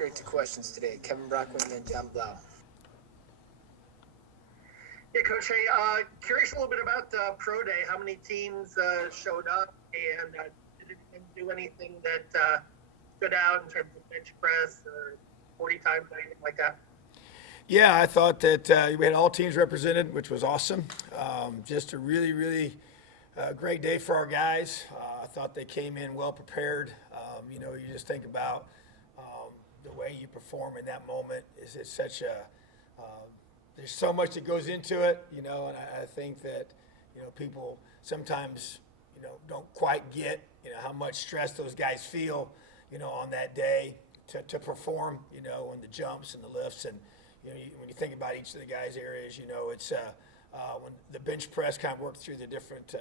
straight to questions today. Kevin Brockman and John Blau. Yeah, Coach. Hey, curious a little bit about Pro Day. How many teams showed up, and did it do anything that stood out in terms of bench press or 40 times, anything like that? Yeah, I thought that we had all teams represented, which was awesome. Just a really, really great day for our guys. I thought they came in well prepared. You just think about the way you perform in that moment. It's such a there's so much that goes into it, and I think that people sometimes don't quite get how much stress those guys feel on that day to perform on the jumps and the lifts. And when you think about each of the guys' areas, it's when the bench press kind of worked through the different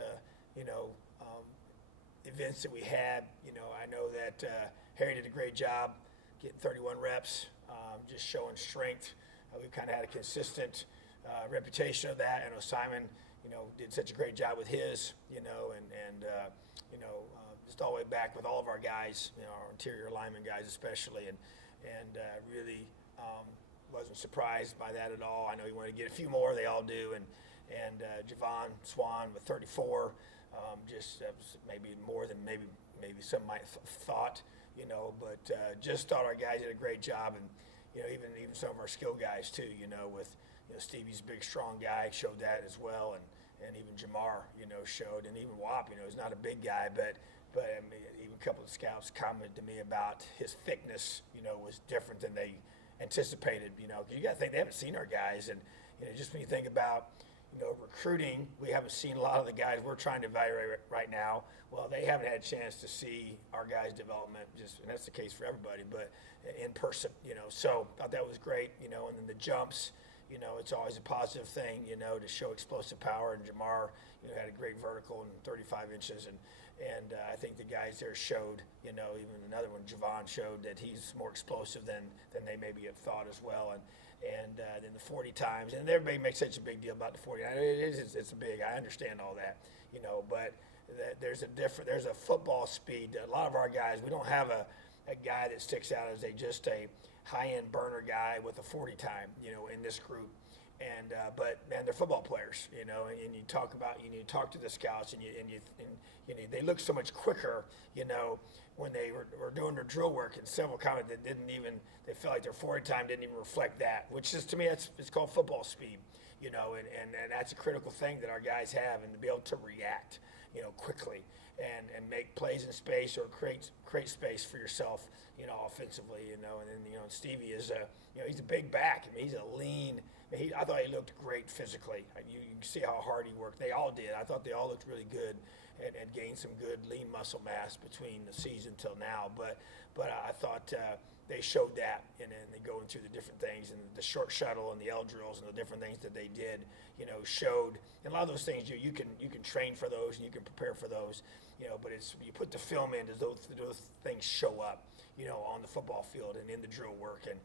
events that we had. I know that Harry did a great job getting 31 reps, just showing strength. We've kind of had a consistent reputation of that. I know Simon, did such a great job with his, and just all the way back with all of our guys, our interior lineman guys especially, and really wasn't surprised by that at all. I know he wanted to get a few more. They all do, and Javon Swan with 34, just maybe more than maybe some might thought, but just thought our guys did a great job, and even some of our skill guys too, with Stevie's a big strong guy, showed that as well, and even Jamar, showed, and even Wap, he's not a big guy, but I mean, even a couple of scouts commented to me about his thickness, was different than they anticipated, because you got to think they haven't seen our guys, and just when you think about recruiting, we haven't seen a lot of the guys we're trying to evaluate right now. Well, they haven't had a chance to see our guys' development, and that's the case for everybody, but in person, So thought that was great, and then the jumps, it's always a positive thing, to show explosive power. And Jamar, had a great vertical and 35 inches, and I think the guys there showed, even another one, Javon, showed that he's more explosive than they maybe had thought as well. And then the 40 times, and everybody makes such a big deal about the 40. It's big. I understand all that, but there's a football speed. A lot of our guys, we don't have a guy that sticks out as just a high-end burner guy with a 40 time, in this group. And but man, they're football players, and you talk to the scouts, and they look so much quicker, when they were doing their drill work. And several commented that they felt like their 40 time didn't even reflect that, which is, to me, it's called football speed, and that's a critical thing that our guys have, and to be able to react, quickly and make plays in space or create space for yourself, offensively, and then Stevie is he's a big back. I mean, he's a lean. I thought he looked great physically. You can see how hard he worked. They all did. I thought they all looked really good and gained some good lean muscle mass between the season till now. But I thought they showed that, and then they going through the different things, and the short shuttle and the L drills and the different things that they did, showed. And a lot of those things you can train for those and you can prepare for those, but it's you put the film in, those things show up, on the football field and in the drill work. And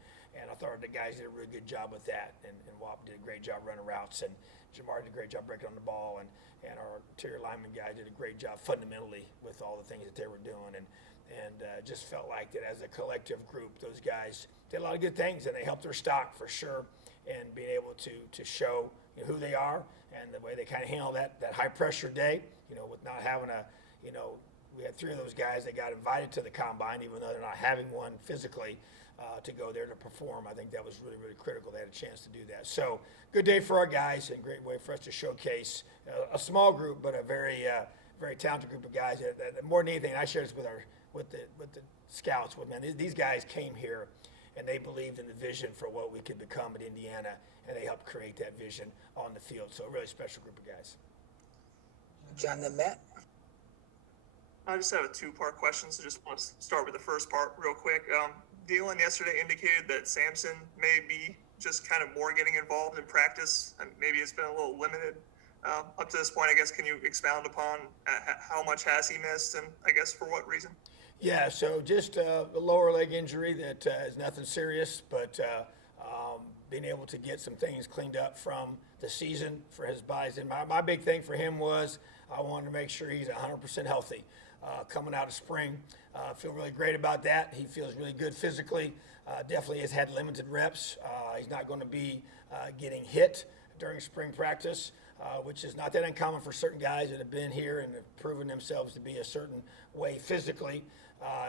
I thought the guys did a really good job with that, and Wap did a great job running routes, and Jamar did a great job breaking on the ball, and our interior lineman guy did a great job fundamentally with all the things that they were doing, and just felt like that as a collective group, those guys did a lot of good things, and they helped their stock for sure, and being able to show who they are and the way they kind of handle that high pressure day, with not having we had 3 of those guys that got invited to the combine, even though they're not having one physically, to go there to perform. I think that was really, really critical. They had a chance to do that. So good day for our guys, and great way for us to showcase a small group, but a very, very talented group of guys. More than anything, I shared this with the scouts. These guys came here, and they believed in the vision for what we could become at Indiana, and they helped create that vision on the field. So a really special group of guys. John, then Matt. I just have a 2-part question, so just want to start with the first part real quick. Dylan yesterday indicated that Samson may be just kind of more getting involved in practice, and maybe it's been a little limited up to this point. I guess, can you expound upon how much has he missed, and I guess for what reason? Yeah, so just a lower leg injury that is nothing serious, but being able to get some things cleaned up from the season for his bodies. And my big thing for him was I wanted to make sure he's 100% healthy. coming out of spring. Feel really great about that. He feels really good physically. Definitely has had limited reps. He's not going to be getting hit during spring practice, which is not that uncommon for certain guys that have been here and have proven themselves to be a certain way physically.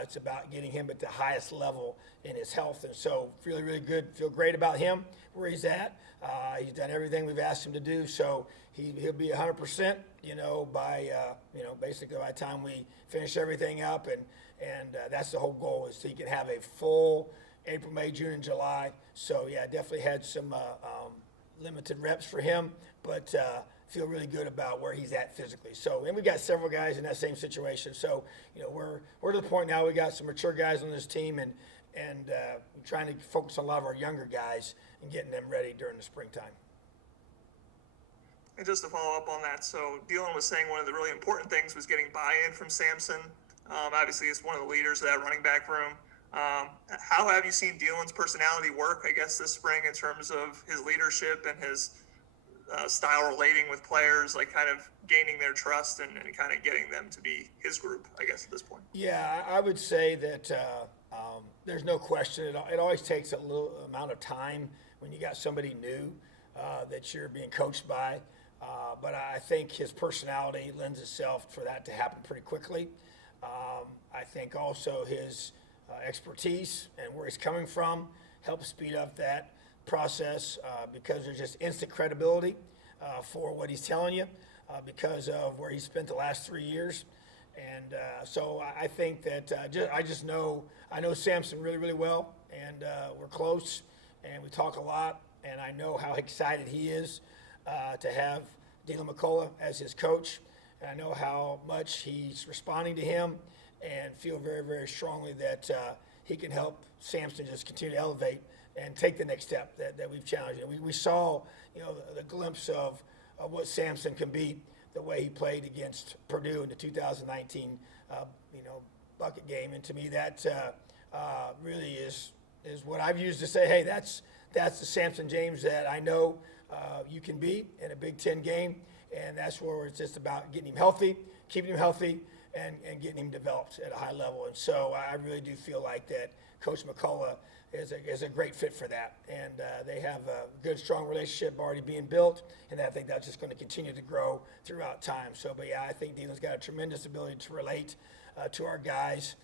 It's about getting him at the highest level in his health. And so really, really good. Feel great about him, where he's at. He's done everything we've asked him to do. So he'll be 100%, by, basically by the time we finish everything up. And that's the whole goal, is he can have a full April, May, June, and July. So, yeah, definitely had some limited reps for him, but feel really good about where he's at physically. So, and we got several guys in that same situation. So, we're to the point now we got some mature guys on this team, and trying to focus on a lot of our younger guys and getting them ready during the springtime. And just to follow up on that, so Dylan was saying one of the really important things was getting buy-in from Samson. Obviously, he's one of the leaders of that running back room. How have you seen Dylan's personality work, I guess, this spring in terms of his leadership and his style relating with players, like kind of gaining their trust and kind of getting them to be his group, I guess, at this point? Yeah, I would say that there's no question. It always takes a little amount of time when you got somebody new that you're being coached by. But I think his personality lends itself for that to happen pretty quickly. I think also his expertise and where he's coming from helps speed up that process because there's just instant credibility for what he's telling you because of where he spent the last 3 years. And so I think that I know Samson really, really well, and we're close, and we talk a lot, and I know how excited he is to have Dylan McCullough as his coach, and I know how much he's responding to him, and feel very, very strongly that he can help Samson just continue to elevate and take the next step that we've challenged. And we saw, the glimpse of what Samson can be, the way he played against Purdue in the 2019, bucket game. And to me, that really is what I've used to say, hey, that's the Samson James that I know you can be in a Big Ten game. And that's where it's just about getting him healthy, keeping him healthy, and getting him developed at a high level. And so I really do feel like that Coach McCullough is a great fit for that. And they have a good, strong relationship already being built, and I think that's just going to continue to grow throughout time. So, but yeah, I think Dylan's got a tremendous ability to relate to our guys,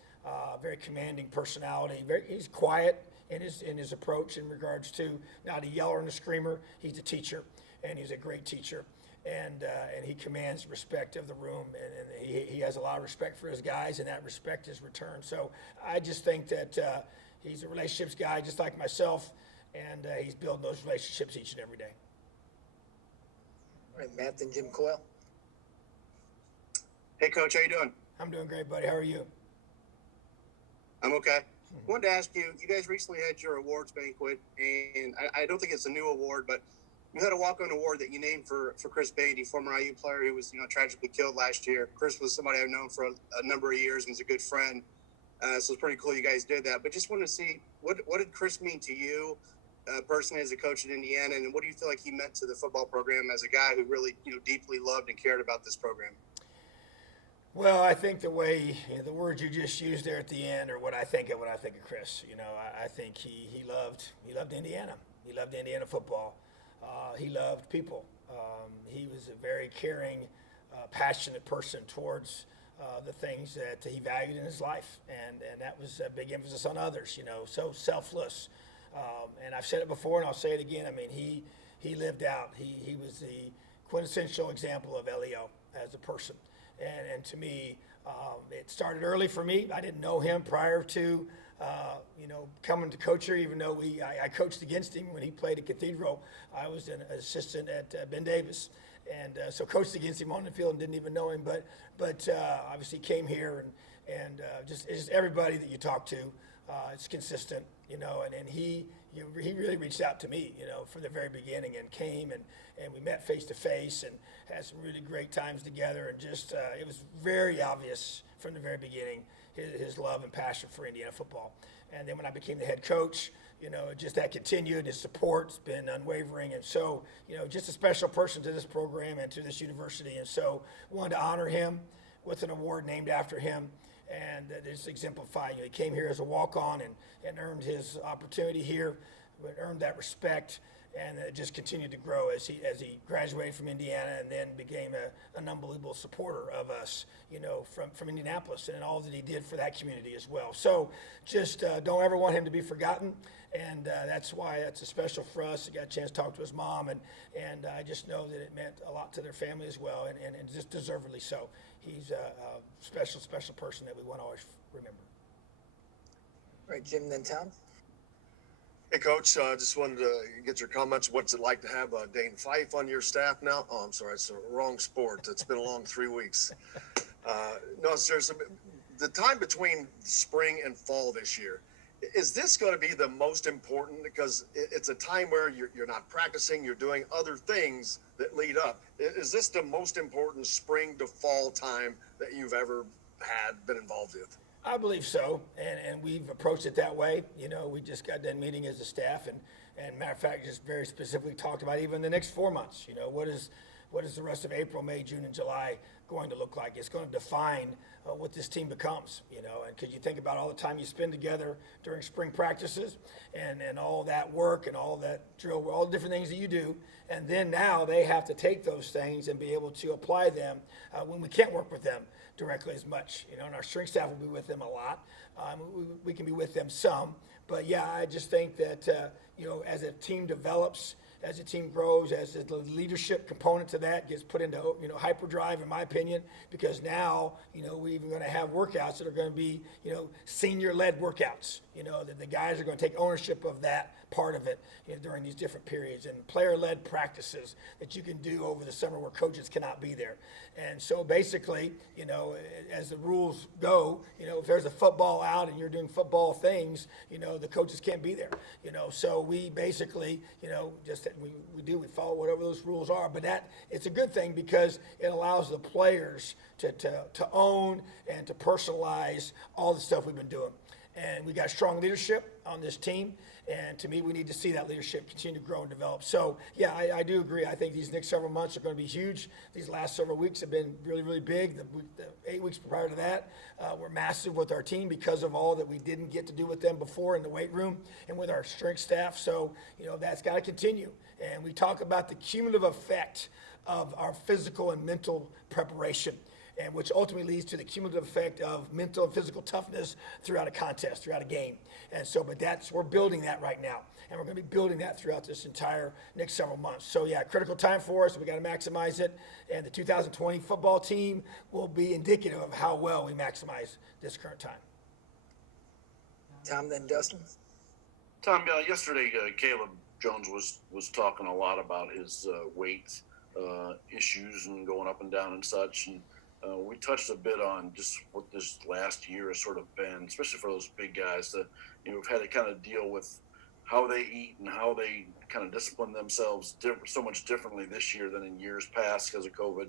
very commanding personality. He's quiet in his approach in regards to not a yeller and a screamer. He's a teacher, and he's a great teacher. And he commands respect of the room, and he has a lot of respect for his guys, and that respect is returned. So I just think that he's a relationships guy just like myself, and he's building those relationships each and every day. All right, Matt and Jim Coyle. Hey, Coach, how you doing? I'm doing great, buddy. How are you? I'm okay. Wanted to ask you, you guys recently had your awards banquet, and I don't think it's a new award, but you had a walk-on award that you named for Chris Bandy, former IU player who was, tragically killed last year. Chris was somebody I've known for a number of years and was a good friend. So it's pretty cool you guys did that. But just wanted to see, what did Chris mean to you personally as a coach at Indiana, and what do you feel like he meant to the football program as a guy who really, deeply loved and cared about this program? Well, I think the way, the words you just used there at the end are what I think of when I think of Chris. I think he loved Indiana. He loved Indiana football. He loved people. He was a very caring, passionate person towards the things that he valued in his life, and that was a big emphasis on others. So selfless. And I've said it before, and I'll say it again. I mean, he lived out. He was the quintessential example of Leo as a person. And to me, it started early for me. I didn't know him prior to coming to coach here, even though I coached against him when he played at Cathedral. I was an assistant at Ben Davis, and so coached against him on the field and didn't even know him. But obviously came here and just everybody that you talk to, it's consistent, and he really reached out to me, from the very beginning, and came and we met face to face and had some really great times together, and just it was very obvious from the very beginning his love and passion for Indiana football. And then when I became the head coach, just that continued. His support's been unwavering, and so just a special person to this program and to this university. And so wanted to honor him with an award named after him. And this exemplified, he came here as a walk-on and earned his opportunity here, earned that respect, and it just continued to grow as he graduated from Indiana and then became an unbelievable supporter of us, from Indianapolis and all that he did for that community as well. So just don't ever want him to be forgotten, and that's why that's a special for us. I got a chance to talk to his mom, and I just know that it meant a lot to their family as well, and just deservedly so. He's a special person that we want to always remember. All right, Jim, then Tom. Hey, Coach, just wanted to get your comments. What's it like to have Dane Fife on your staff now? Oh, I'm sorry, it's the wrong sport. It's been a long 3 weeks. No, seriously, the time between spring and fall this year, is this going to be the most important? Because it's a time where you're not practicing, you're doing other things that lead up. Is this the most important spring to fall time that you've ever been involved with? I believe so, and we've approached it that way. We just got done meeting as a staff, and matter of fact, just very specifically talked about even the next 4 months. What is the rest of April, May, June, and July going to look like? It's going to define what this team becomes, and because you think about all the time you spend together during spring practices and all that work and all that drill, all the different things that you do, and then now they have to take those things and be able to apply them when we can't work with them directly as much, and our strength staff will be with them a lot. We can be with them some, but yeah, I just think that, as a team develops, as the team grows, as the leadership component to that gets put into hyperdrive, in my opinion, because now we're even going to have workouts that are going to be senior-led workouts. That the guys are going to take ownership of that part of it during these different periods, and player-led practices that you can do over the summer where coaches cannot be there. And so basically, as the rules go, if there's a football out and you're doing football things, the coaches can't be there. So we basically, we follow whatever those rules are. But it's a good thing because it allows the players to own and to personalize all the stuff we've been doing. And we got strong leadership on this team. And to me, we need to see that leadership continue to grow and develop. So, yeah, I do agree. I think these next several months are going to be huge. These last several weeks have been really, really big. The 8 weeks prior to that were massive with our team because of all that we didn't get to do with them before in the weight room and with our strength staff. So, that's got to continue. And we talk about the cumulative effect of our physical and mental preparation, and which ultimately leads to the cumulative effect of mental and physical toughness throughout a contest, throughout a game. And so, but we're building that right now, and we're going to be building that throughout this entire next several months. So yeah, critical time for us. We got to maximize it, and the 2020 football team will be indicative of how well we maximize this current time. Tom, then Dustin. Tom, yesterday Caleb Jones was talking a lot about his weight issues and going up and down and such, and we touched a bit on just what this last year has sort of been, especially for those big guys that we've had to kind of deal with how they eat and how they kind of discipline themselves so much differently this year than in years past because of COVID.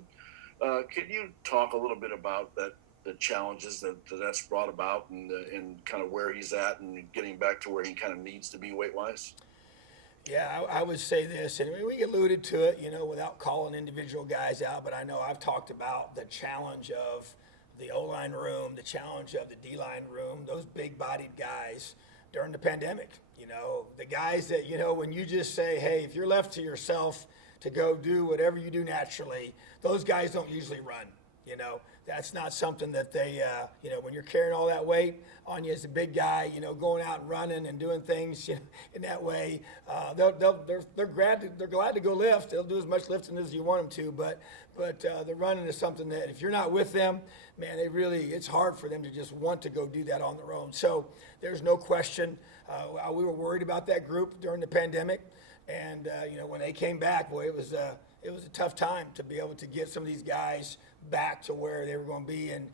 Could you talk a little bit about the challenges that's brought about and kind of where he's at and getting back to where he kind of needs to be weight-wise? Yeah, I would say this, and we alluded to it, without calling individual guys out, but I know I've talked about the challenge of the O-line room, the challenge of the D-line room, those big-bodied guys during the pandemic. The guys that, when you just say, hey, if you're left to yourself to go do whatever you do naturally, those guys don't usually run. That's not something that they, when you're carrying all that weight on you as a big guy, going out and running and doing things in that way, they're glad to go lift. They'll do as much lifting as you want them to, but the running is something that if you're not with them, man, it's hard for them to just want to go do that on their own. So there's no question. We were worried about that group during the pandemic, and when they came back, boy, it was a tough time to be able to get some of these guys back to where they were going to be in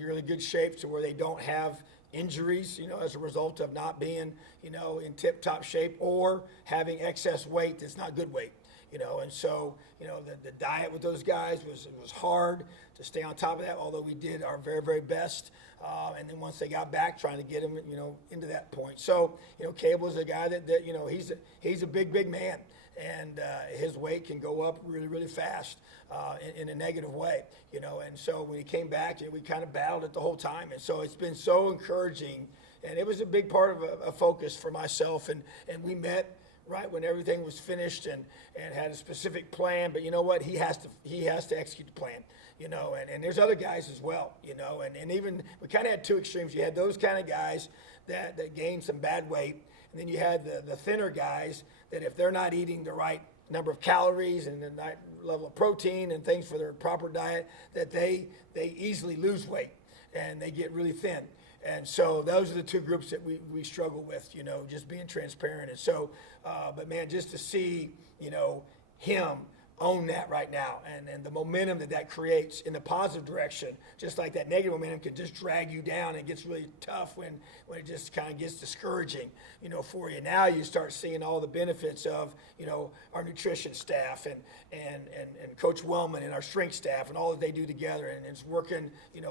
really good shape, to where they don't have injuries, as a result of not being, in tip-top shape or having excess weight that's not good weight. And so, the diet with those guys was hard to stay on top of that, although we did our very, very best. And then once they got back, trying to get them, into that point. So, Caleb was a guy that he's a big, big man. and his weight can go up really, really fast in a negative way, And so when he came back, we kind of battled it the whole time, and so it's been so encouraging, and it was a big part of a focus for myself, and we met right when everything was finished and had a specific plan. But you know what? He has to execute the plan, and there's other guys as well, and even we kind of had two extremes. You had those kind of guys that gained some bad weight, and then you had the thinner guys that if they're not eating the right number of calories and the right level of protein and things for their proper diet, that they easily lose weight and they get really thin. And so those are the two groups that we struggle with, just being transparent. And so, but man, just to see, him own that right now and the momentum that creates in the positive direction, just like that negative momentum could just drag you down and gets really tough when it just kind of gets discouraging, for you. Now you start seeing all the benefits of, our nutrition staff and Coach Wellman and our strength staff and all that they do together. And it's working,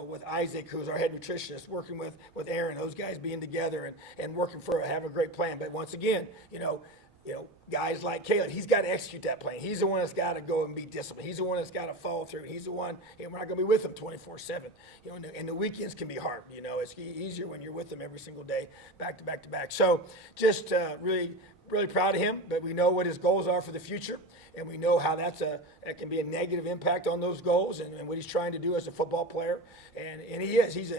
with Isaac, who's our head nutritionist, working with Aaron, those guys being together and working have a great plan. But once again, guys like Caleb, he's got to execute that plan. He's the one that's got to go and be disciplined. He's the one that's got to follow through. He's the one, we're not going to be with him 24/7. And the weekends can be hard. It's easier when you're with them every single day, back to back to back. So just really, really proud of him, but we know what his goals are for the future, and we know how that can be a negative impact on those goals and what he's trying to do as a football player. And he's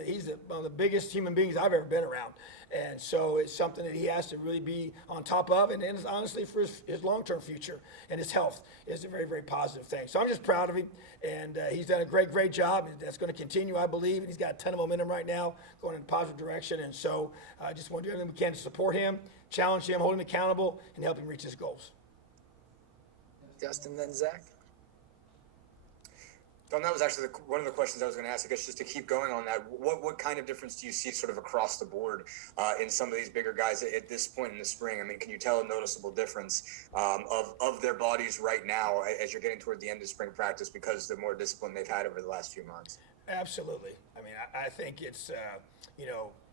one of the biggest human beings I've ever been around. And so it's something that he has to really be on top of, and it's honestly for his long-term future and his health is a very, very positive thing. So I'm just proud of him, and he's done a great, great job. That's going to continue, I believe, and he's got a ton of momentum right now going in a positive direction. And so I just want to do everything we can to support him, challenge him, hold him accountable, and help him reach his goals. Justin, then Zach. Don, that was actually one of the questions I was going to ask. I guess just to keep going on that, what kind of difference do you see sort of across the board in some of these bigger guys at this point in the spring? I mean, can you tell a noticeable difference of their bodies right now as you're getting toward the end of spring practice because the more discipline they've had over the last few months? Absolutely. I mean, I think it's,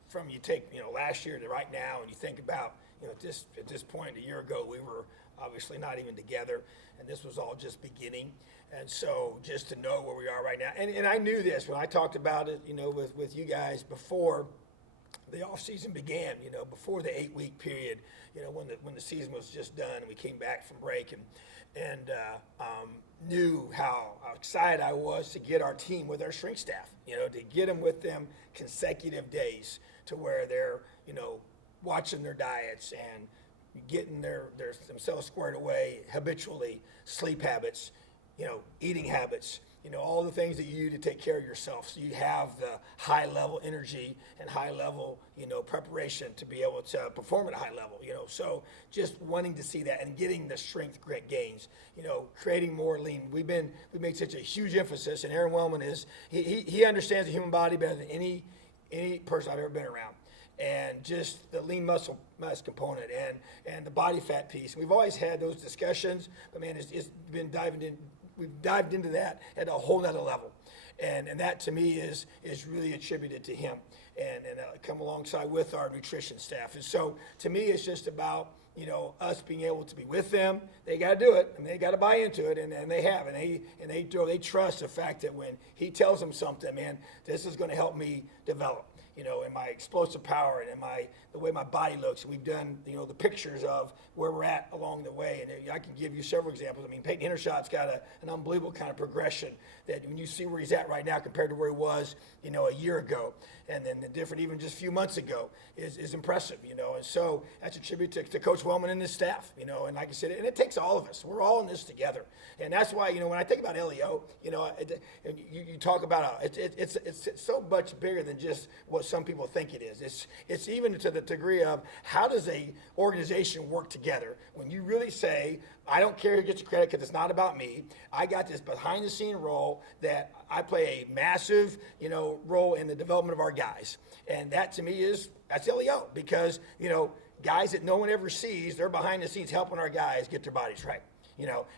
from you take, last year to right now, and you think about, at this point a year ago, we were obviously not even together, and this was all just beginning. And so just to know where we are right now, and I knew this when I talked about it, with you guys before the offseason began, before the 8-week period, when the season was just done and we came back from break and knew how excited I was to get our team with our strength staff, to get them with them consecutive days to where they're, watching their diets and getting themselves squared away habitually, sleep habits, eating habits, all the things that you do to take care of yourself. So you have the high level energy and high level, preparation to be able to perform at a high level, So just wanting to see that and getting the strength gains, creating more lean. We made such a huge emphasis, and Aaron Wellman he understands the human body better than any person I've ever been around. And just the lean muscle mass component and the body fat piece. We've always had those discussions, but man, it's been we've dived into that at a whole nother level. And that to me is really attributed to him and come alongside with our nutrition staff. And so to me, it's just about, us being able to be with them. They got to do it, and they got to buy into it, and they have. And they trust the fact that when he tells them something, man, this is going to help me develop. In my explosive power and in the way my body looks. We've done, the pictures of where we're at along the way. And I can give you several examples. I mean, Peyton Hendershot's got an unbelievable kind of progression that when you see where he's at right now compared to where he was, a year ago, and then the different even just a few months ago is impressive, And so that's a tribute to Coach Wellman and his staff, and like I said, and it takes all of us. We're all in this together. And that's why, when I think about LEO, you talk about it's so much bigger than just what some people think it is. It's even to the degree of how does a organization work together when you really say, I don't care who gets the credit because it's not about me. I got this behind the scene role that I play a massive, role in the development of our guys. And that to me that's LEO because, guys that no one ever sees, they're behind the scenes helping our guys get their bodies right.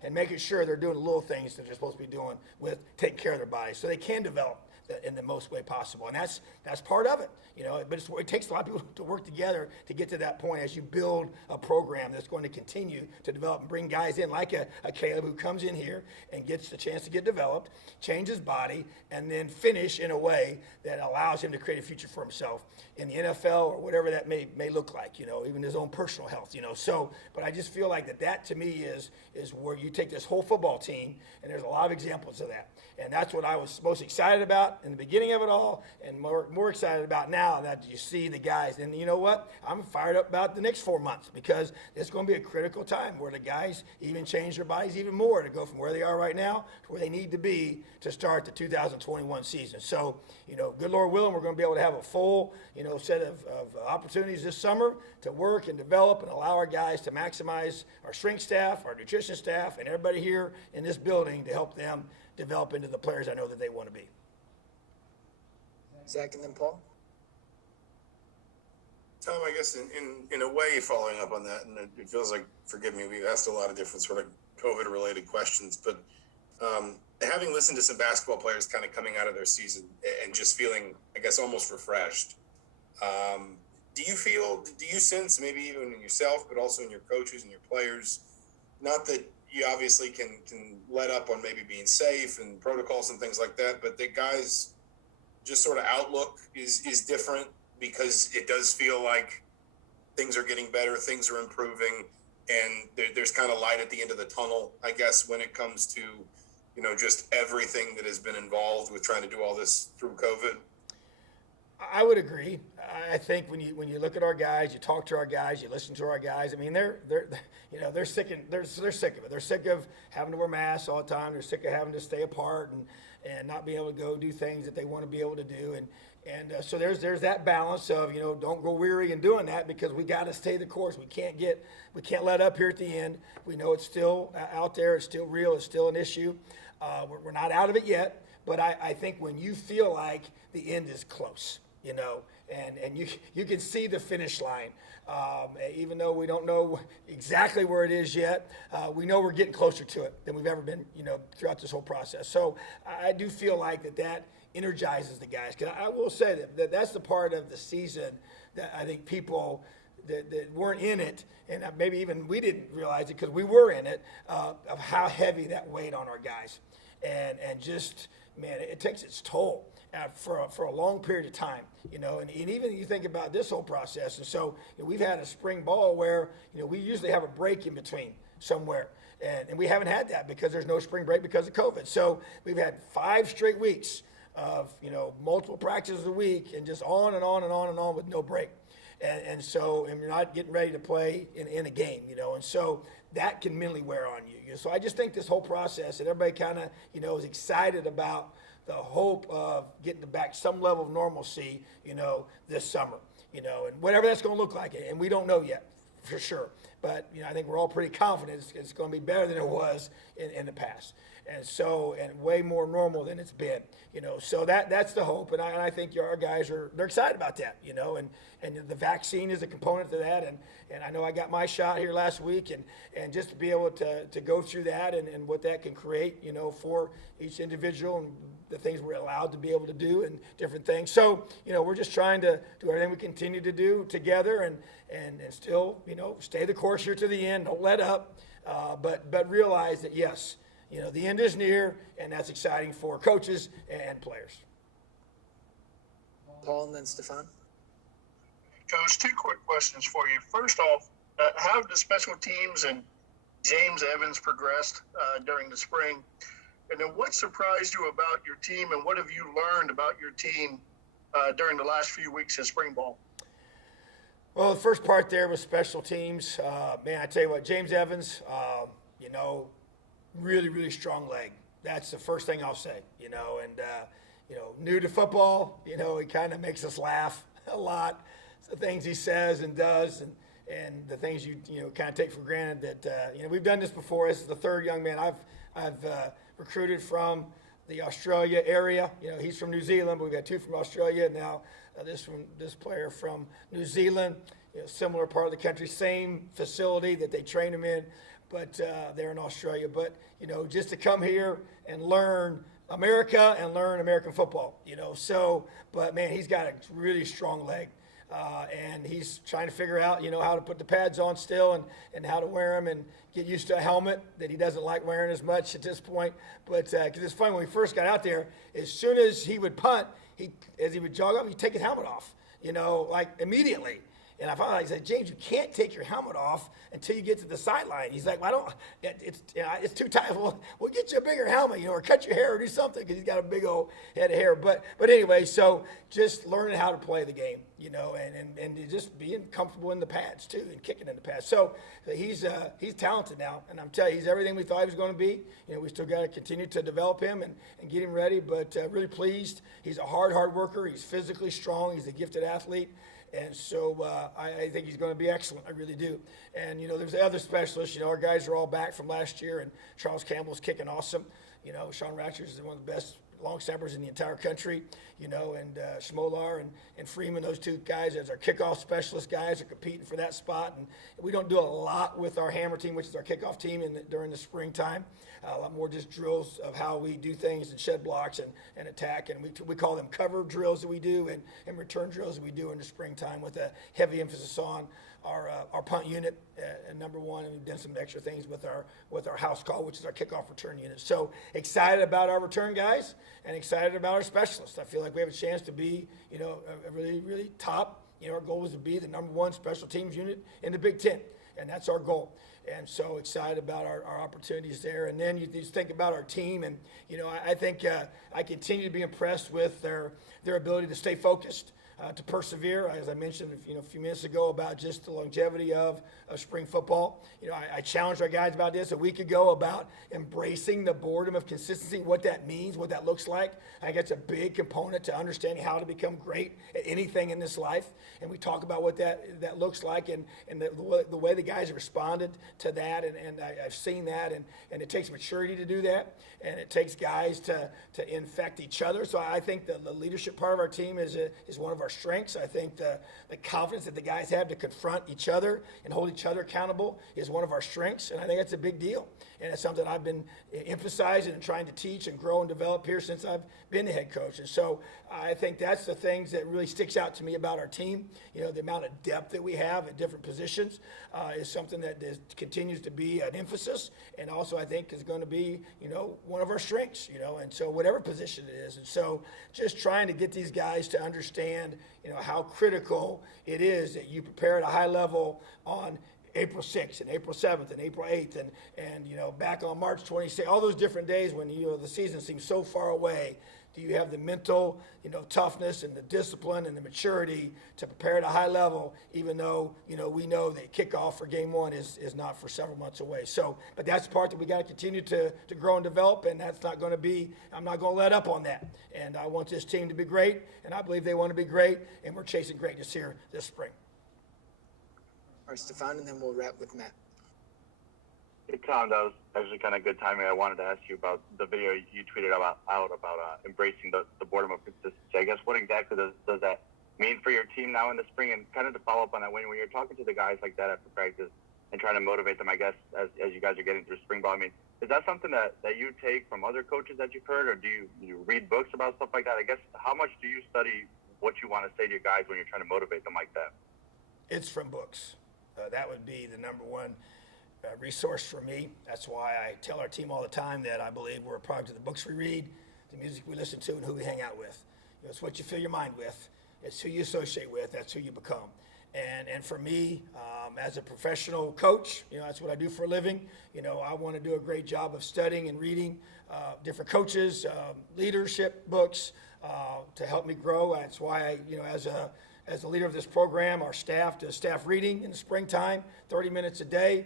And making sure they're doing the little things that they're supposed to be doing with taking care of their bodies so they can develop in the most way possible. And that's part of it, but it takes a lot of people to work together to get to that point as you build a program that's going to continue to develop and bring guys in like a Caleb who comes in here and gets the chance to get developed, change his body, and then finish in a way that allows him to create a future for himself in the NFL or whatever that may look like, even his own personal health, So, but I just feel like that to me is where you take this whole football team, and there's a lot of examples of that. And that's what I was most excited about in the beginning of it all, and more excited about now that you see the guys. And you know what? I'm fired up about the next 4 months because it's going to be a critical time where the guys even change their bodies even more to go from where they are right now to where they need to be to start the 2021 season. So, good Lord willing, we're going to be able to have a full, set of opportunities this summer to work and develop and allow our guys to maximize our strength staff, our nutrition staff, and everybody here in this building to help them develop into the players I know that they want to be. Zach and then Paul. Tom, I guess in a way, following up on that, and it feels like, forgive me, we've asked a lot of different sort of COVID-related questions, but having listened to some basketball players kind of coming out of their season and just feeling, I guess, almost refreshed, do you sense, maybe even in yourself, but also in your coaches and your players, not that you obviously can let up on maybe being safe and protocols and things like that, but the guys' just sort of outlook is different because it does feel like things are getting better, things are improving, and there's kind of light at the end of the tunnel, I guess, when it comes to, just everything that has been involved with trying to do all this through COVID. I would agree. I think when you look at our guys, you talk to our guys, you listen to our guys. I mean, they're sick of it. They're sick of having to wear masks all the time. They're sick of having to stay apart and not being able to go do things that they want to be able to do. And so there's that balance of don't go weary in doing that because we got to stay the course. We can't let up here at the end. We know it's still out there. It's still real. It's still an issue. We're not out of it yet. But I think when you feel like the end is close, and you can see the finish line, even though we don't know exactly where it is yet, we know we're getting closer to it than we've ever been, throughout this whole process. So I do feel like that energizes the guys. Because I will say that's the part of the season that I think people that weren't in it, and maybe even we didn't realize it because we were in it, of how heavy that weighed on our guys. And just, man, it takes its toll for a long period of time, and even you think about this whole process. And so we've had a spring ball where, we usually have a break in between somewhere. And we haven't had that because there's no spring break because of COVID. So we've had 5 straight weeks of, multiple practices a week and just on and on and on and on with no break. And so you're not getting ready to play in a game, and so that can mentally wear on you. So I just think this whole process and everybody kind of, is excited about the hope of getting back some level of normalcy, this summer, and whatever that's going to look like. And we don't know yet for sure. But, I think we're all pretty confident it's going to be better than it was in the past. And way more normal than it's been, so that's the hope. And I think our guys they're excited about that, and the vaccine is a component to that. And I know I got my shot here last week and just to be able to go through that and what that can create, for each individual and the things we're allowed to be able to do and different things. So, we're just trying to do everything we continue to do together and still, stay the course here to the end, don't let up, but realize that, yes, the end is near, and that's exciting for coaches and players. Paul and then Stefan. Coach, 2 quick questions for you. First off, how have the special teams and James Evans progressed during the spring? And then what surprised you about your team, and what have you learned about your team during the last few weeks of spring ball? Well, the first part there was special teams. Man, I tell you what, James Evans, really, really strong leg. That's the first thing I'll say, and, new to football, he kind of makes us laugh a lot. The things he says and does and the things you kind of take for granted that, we've done this before. This is the 3rd young man I've recruited from the Australia area. He's from New Zealand, but we've got 2 from Australia. Now this player from New Zealand, similar part of the country, same facility that they train him in, but they're in Australia. But, just to come here and learn America and learn American football, So, but man, he's got a really strong leg. And he's trying to figure out, how to put the pads on still and how to wear them and get used to a helmet that he doesn't like wearing as much at this point. But because it's funny, when we first got out there, as soon as he would punt, as he would jog up, he'd take his helmet off, like immediately. And I finally said, James, you can't take your helmet off until you get to the sideline. He's like, well, it's too tight. We'll get you a bigger helmet, or cut your hair or do something, because he's got a big old head of hair. But anyway, so just learning how to play the game, and just being comfortable in the pads too, and kicking in the pads. So he's talented now, and I'm telling you, he's everything we thought he was going to be. We still got to continue to develop him and get him ready, but really pleased. He's a hard worker. He's physically strong. He's a gifted athlete. And so I think he's going to be excellent. I really do. And, there's the other specialists. Our guys are all back from last year, and Charles Campbell's kicking awesome. Sean Ratchers is one of the best long snappers in the entire country, and Schmolar and Freeman, those two guys as our kickoff specialist guys are competing for that spot. And we don't do a lot with our hammer team, which is our kickoff team during the springtime. A lot more just drills of how we do things and shed blocks and attack. And we call them cover drills that we do and return drills that we do in the springtime with a heavy emphasis on our punt unit, number one, and we've done some extra things with our house call, which is our kickoff return unit. So excited about our return guys and excited about our specialists. I feel like we have a chance to be, a really, really top. Our goal is to be the number one special teams unit in the Big Ten, and that's our goal. And so excited about our opportunities there. And then you just think about our team, and I think I continue to be impressed with their ability to stay focused. To persevere, as I mentioned a few minutes ago, about just the longevity of spring football. I challenged our guys about this a week ago about embracing the boredom of consistency, what that means, what that looks like. I think it's a big component to understanding how to become great at anything in this life. And we talk about what that looks like and the way the guys have responded to that. And I've seen that. And it takes maturity to do that. And it takes guys to infect each other. So I think the leadership part of our team is one of our strengths. I think the confidence that the guys have to confront each other and hold each other accountable is one of our strengths, and I think that's a big deal. And it's something I've been emphasizing and trying to teach and grow and develop here since I've been the head coach. And so I think that's the things that really sticks out to me about our team. The amount of depth that we have at different positions is something that continues to be an emphasis, and also I think is going to be, one of our strengths, and so whatever position it is. And so just trying to get these guys to understand, how critical it is that you prepare at a high level on April 6th and April 7th and April 8th and back on March 26th, all those different days when the season seems so far away. Do you have the mental, toughness and the discipline and the maturity to prepare at a high level, even though, we know that kickoff for game one is not for several months away. So, but that's the part that we got to continue to grow and develop, and that's not going to be, I'm not going to let up on that. And I want this team to be great, and I believe they want to be great, and we're chasing greatness here this spring. All right, Stefan, and then we'll wrap with Matt. Hey, Tom, that was actually kind of good timing. I wanted to ask you about the video you tweeted about embracing the boredom of consistency. I guess what exactly does that mean for your team now in the spring? And kind of to follow up on that, when you're talking to the guys like that after practice and trying to motivate them, I guess, as you guys are getting through spring ball, is that something that you take from other coaches that you've heard, or do you read books about stuff like that? I guess, how much do you study what you want to say to your guys when you're trying to motivate them like that? It's from books. That would be the number one resource for me. That's why I tell our team all the time that I believe we're a product of the books we read, the music we listen to, and who we hang out with. It's what you fill your mind with. It's who you associate with. That's who you become. And for me, as a professional coach, that's what I do for a living. I want to do a great job of studying and reading different coaches, leadership books to help me grow. That's why I, as the leader of this program, our staff does staff reading in the springtime, 30 minutes a day.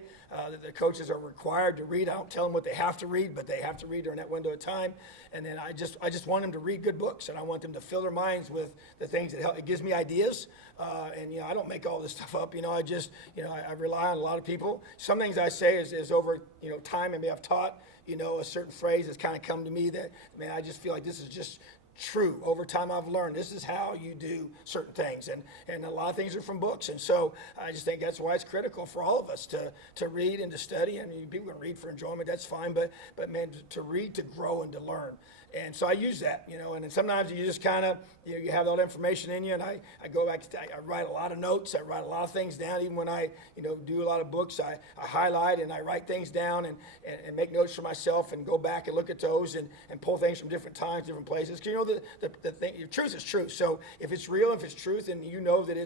That the coaches are required to read. I don't tell them what they have to read, but they have to read during that window of time. And then I just want them to read good books, and I want them to fill their minds with the things that help. It gives me ideas, and I don't make all this stuff up. I rely on a lot of people. Some things I say is over time. Maybe I've taught a certain phrase that's kind of come to me that I just feel like this is just true. Over time, I've learned this is how you do certain things, and a lot of things are from books. And so I just think that's why it's critical for all of us to read and to study. I mean, people can read for enjoyment, that's fine, but man, to read, to grow, and to learn. And so I use that, and then sometimes you just kind of, you have all that information in you, and I go back, I write a lot of notes, I write a lot of things down. Even when I, do a lot of books, I highlight and I write things down and make notes for myself and go back and look at those and pull things from different times, different places. Because the thing, the truth is truth. So if it's real, if it's truth, and that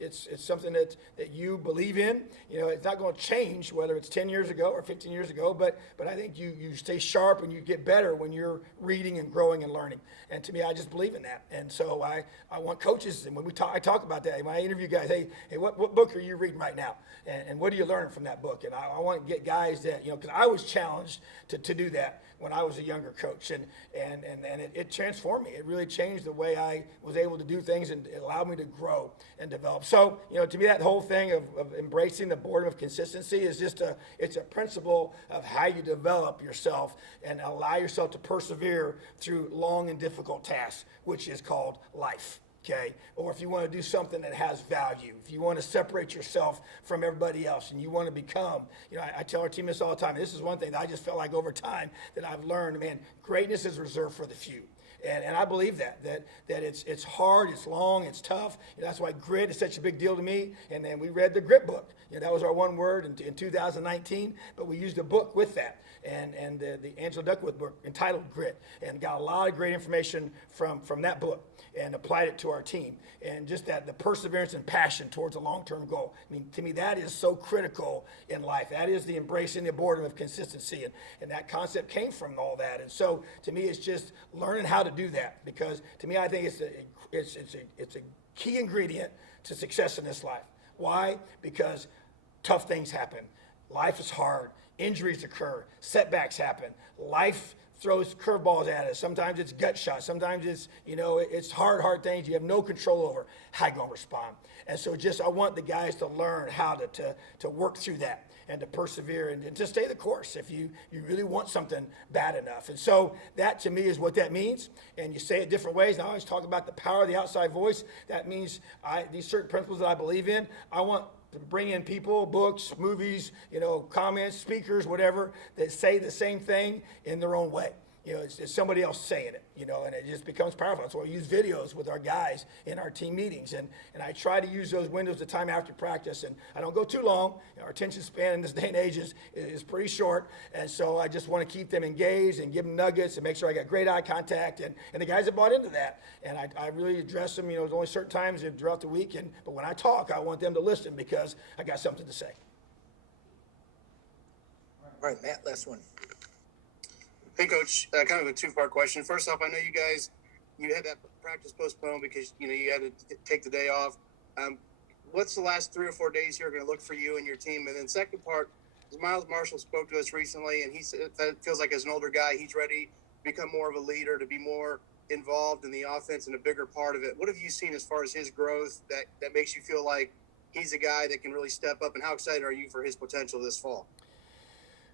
it's something that you believe in, it's not going to change whether it's 10 years ago or 15 years ago, but I think you stay sharp and you get better when you're reading and growing and learning. And to me, I just believe in that. And so I want coaches, and when I talk about that, when I interview guys, hey, what book are you reading right now? And what do you learn from that book? And I want to get guys that, because I was challenged to do that when I was a younger coach, and it transformed me. It really changed the way I was able to do things, and it allowed me to grow and develop. So, to me, that whole thing of embracing the boredom of consistency is it's a principle of how you develop yourself and allow yourself to persevere through long and difficult tasks, which is called life. Okay, or if you want to do something that has value, if you want to separate yourself from everybody else and you want to become, I tell our team this all the time. This is one thing that I just felt like over time that I've learned, man, greatness is reserved for the few. And I believe that it's hard, it's long, it's tough. That's why grit is such a big deal to me. And then we read the grit book. That was our one word in 2019, but we used a book with that. And the Angela Duckworth book entitled Grit, and got a lot of great information from that book and applied it to our team. And just the perseverance and passion towards a long-term goal. I mean, to me, that is so critical in life. That is the embracing the boredom of consistency. And that concept came from all that. And so to me, it's just learning how to do that, because to me, I think it's a key ingredient to success in this life. Why? Because tough things happen. Life is hard. Injuries occur. Setbacks happen. Life throws curveballs at us. Sometimes it's gut shots. Sometimes it's, it's hard things you have no control over. How you going to respond? And so I want the guys to learn how to work through that and to persevere and to stay the course if you really want something bad enough. And so that to me is what that means. And you say it different ways. And I always talk about the power of the outside voice. That means these certain principles that I believe in, I want to bring in people, books, movies, comments, speakers, whatever, that say the same thing in their own way. It's somebody else saying it, and it just becomes powerful. That's why we use videos with our guys in our team meetings. And I try to use those windows of time after practice. And I don't go too long. Our attention span in this day and age is pretty short. And so I just want to keep them engaged and give them nuggets and make sure I got great eye contact. And the guys have bought into that. And I really address them, there's only certain times throughout the week. But when I talk, I want them to listen because I got something to say. All right, Matt, last one. Hey, Coach, kind of a two-part question. First off, I know you had that practice postponed because, you had to take the day off. What's the last 3 or 4 days here going to look for you and your team? And then second part, Miles Marshall spoke to us recently, and he said that it feels like as an older guy, he's ready to become more of a leader, to be more involved in the offense and a bigger part of it. What have you seen as far as his growth that makes you feel like he's a guy that can really step up, and how excited are you for his potential this fall?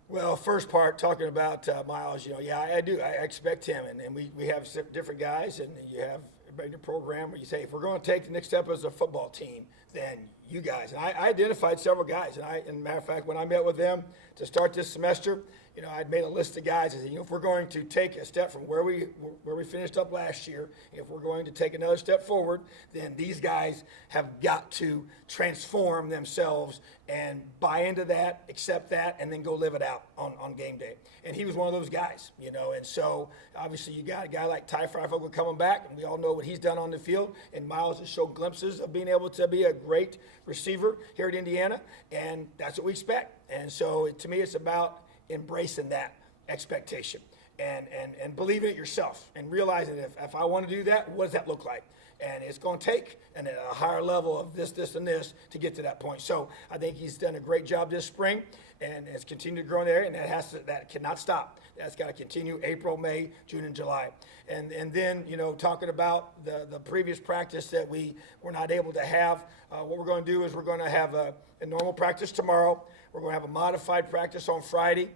Well, first part, talking about Miles, I do. I expect him, and we have different guys, and you have a bigger program where you say, if we're going to take the next step as a football team, then you guys. And I identified several guys, and matter of fact, when I met with them to start this semester, I'd made a list of guys. I said, if we're going to take a step from where we finished up last year, if we're going to take another step forward, then these guys have got to transform themselves and buy into that, accept that, and then go live it out on game day. And he was one of those guys, And so obviously you got a guy like Ty Freifogel coming back, and we all know what he's done on the field. And Miles has shown glimpses of being able to be a great receiver here at Indiana, and that's what we expect. And so to me, it's about embracing that expectation and believing it yourself and realizing if I want to do that, what does that look like? and it's going to take a higher level of this, and this to get to that point. So I think he's done a great job this spring, and has continued to grow in there, and that cannot stop. That's got to continue April, May, June, and July. And then, talking about the previous practice that we were not able to have, what we're going to do is we're going to have a normal practice tomorrow. We're going to have a modified practice on Friday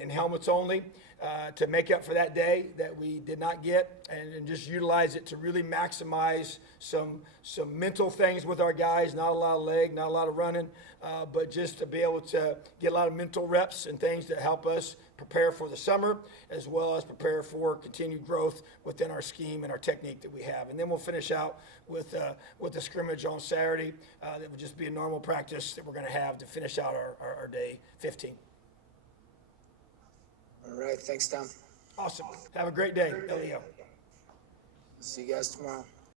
in helmets only to make up for that day that we did not get, and just utilize it to really maximize some mental things with our guys. Not a lot of leg, not a lot of running, but just to be able to get a lot of mental reps and things that help us prepare for the summer, as well as prepare for continued growth within our scheme and our technique that we have. And then we'll finish out with the scrimmage on Saturday. That would just be a normal practice that we're going to have to finish out our day 15. All right. Thanks, Tom. Awesome. Have a great day, Leo. See you guys tomorrow.